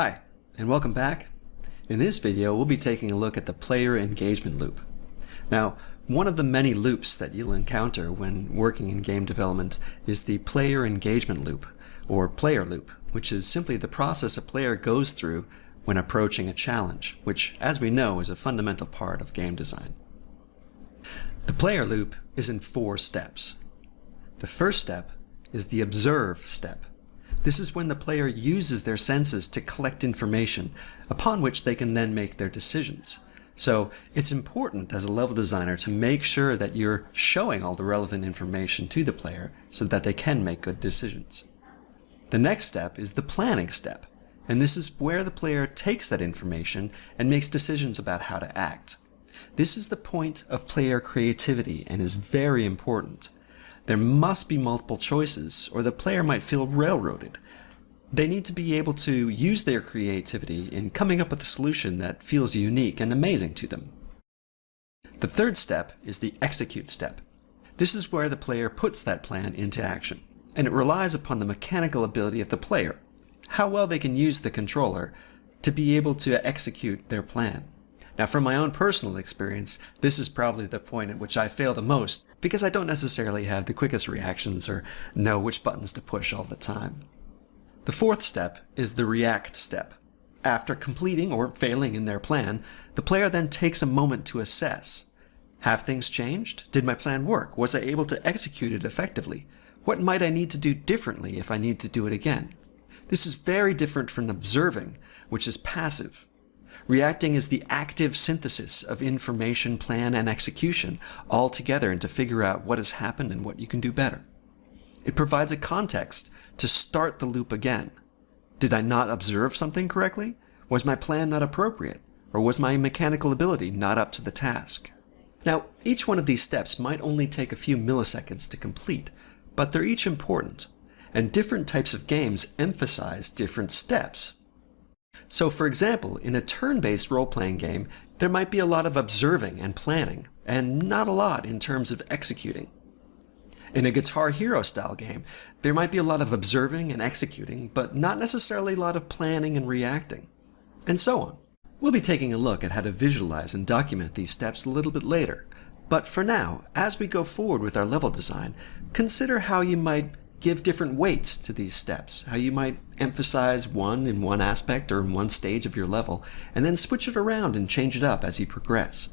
Hi, and welcome back. In this video, we'll be taking a look at the player engagement loop. Now, one of the many loops that you'll encounter when working in game development is the player engagement loop, or player loop, which is simply the process a player goes through when approaching a challenge, which, as we know, is a fundamental part of game design. The player loop is in 4 steps. The first step is the observe step. This is when the player uses their senses to collect information, upon which they can then make their decisions. So it's important as a level designer to make sure that you're showing all the relevant information to the player so that they can make good decisions. The next step is the planning step, and this is where the player takes that information and makes decisions about how to act. This is the point of player creativity and is very important. There must be multiple choices, or the player might feel railroaded. They need to be able to use their creativity in coming up with a solution that feels unique and amazing to them. The third step is the execute step. This is where the player puts that plan into action, and it relies upon the mechanical ability of the player, how well they can use the controller to be able to execute their plan. Now, from my own personal experience, this is probably the point at which I fail the most because I don't necessarily have the quickest reactions or know which buttons to push all the time. The fourth step is the react step. After completing or failing in their plan, the player then takes a moment to assess. Have things changed? Did my plan work? Was I able to execute it effectively? What might I need to do differently if I need to do it again? This is very different from observing, which is passive. Reacting is the active synthesis of information, plan, and execution all together and to figure out what has happened and what you can do better. It provides a context to start the loop again. Did I not observe something correctly? Was my plan not appropriate? Or was my mechanical ability not up to the task? Now, each one of these steps might only take a few milliseconds to complete, but they're each important, and different types of games emphasize different steps. So, for example, in a turn-based role-playing game, there might be a lot of observing and planning, and not a lot in terms of executing. In a Guitar Hero style game, there might be a lot of observing and executing, but not necessarily a lot of planning and reacting, and so on. We'll be taking a look at how to visualize and document these steps a little bit later, but for now, as we go forward with our level design, consider how you might give different weights to these steps, how you might emphasize one in one aspect or in one stage of your level, and then switch it around and change it up as you progress.